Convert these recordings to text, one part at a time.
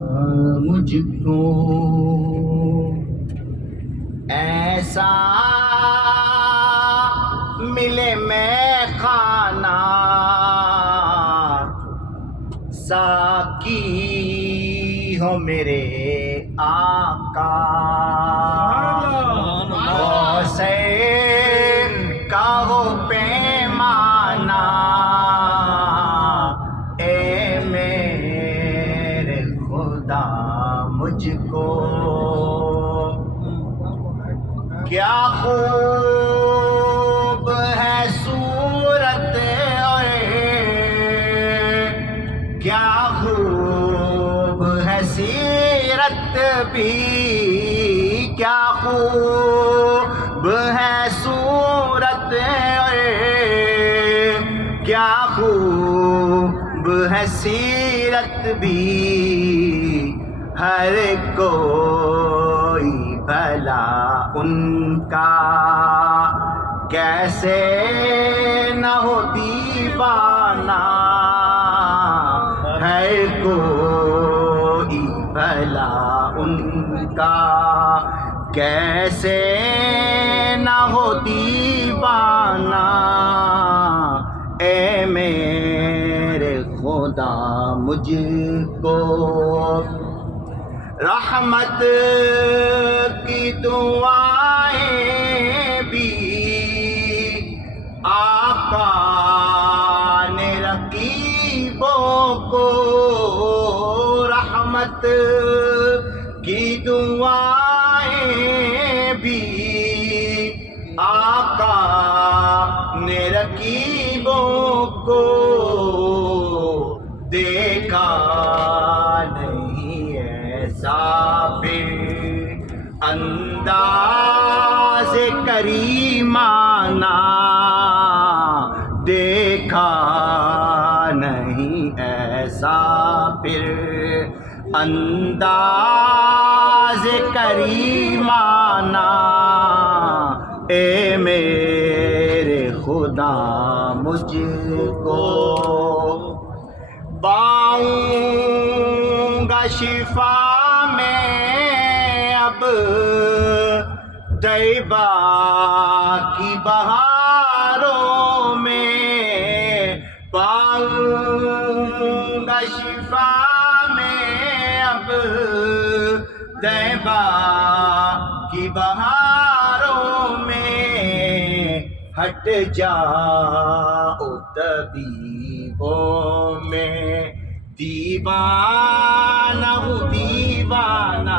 مجھ کو ایسا ملے میں خانہ ساقی ہو میرے آقا حسین کا ہو پیمانہ اے میرے خدا مجھ کو کیا خوب ہے صورت اور کیا خوب ہے سیرت بھی کیا خوب ہے صورت اور کیا خوب ہے سیرت بھی ہر کوئی بھلا ان کا کیسے نہ ہو دیوانہ ہر کوئی بھلا ان کا کیسے نہ ہو دیوانہ اے میرے خدا مجھ کو رحمت کی دعائیں بھی آقا نے رقیبوں کو رحمت کی دعائیں بھی آقا نے رقیبوں کو دیکھا نہیں ایسا پھر انداز کریمانہ دیکھا نہیں ایسا پھر انداز کریمانہ اے میرے خدا مجھ کو پاؤں گا شفا میں اب طیبہ کی بہاروں میں پاؤں گا شفا میں اب طیبہ کی بہاروں میں ہٹ جاؤ طبیبوں میں دیوانہ ہوں دیوانہ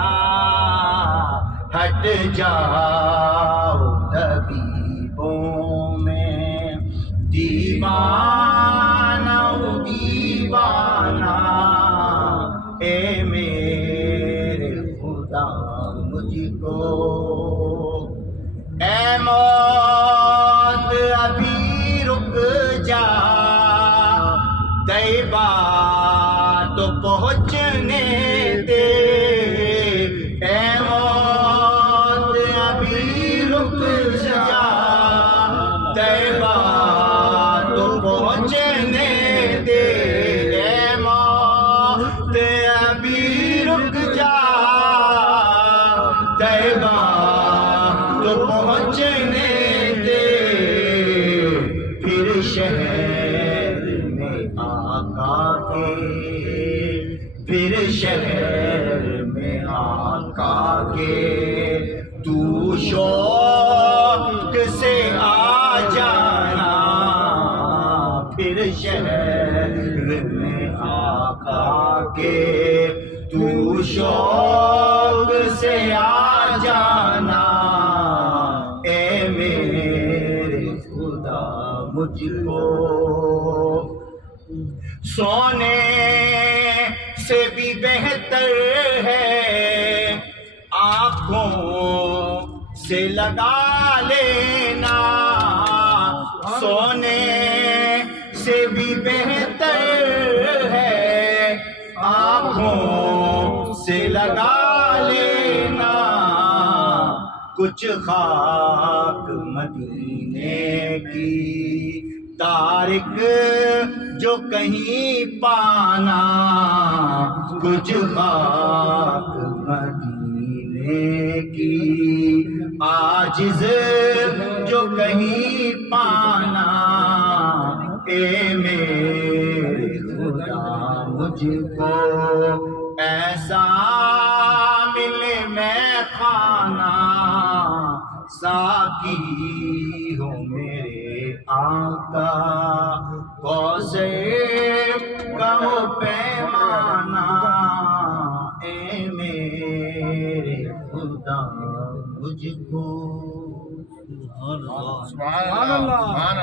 ہٹ جاؤ طبیبوں میں دیوانہ ہوں دیوانہ اے میرے خدا مجھ کو اے موت ابھی رک جا طیبہ تو پہنچنے دے اے موت ابھی رک جا طیبہ تو پہنچنے دے اے موت ابھی رک جا طیبہ تو پہنچنے دے پھر شہر میں آقا کے پھر شہر میں آقا کے تو شوق سے آ جانا پھر شہر میں آقا کے تو شوق سے آ جانا اے میرے خدا مجھ کو سونے سے بھی بہتر ہے آنکھوں سے لگا لینا سونے سے بھی بہتر ہے آنکھوں سے لگا لینا کچھ خاک مدینے کی تارک جو کہیں پانا کچھ خاک مدینے کی، عاجز جو کہیں پانا، اے میرے خدا مجھ کو ایسا ملے میں خانہ، ساقی ہو میرے آقا، کوثر کا ہو پیمانہ، اے میرے خدا مجھ کو سبحان اللہ، سبحان اللہ۔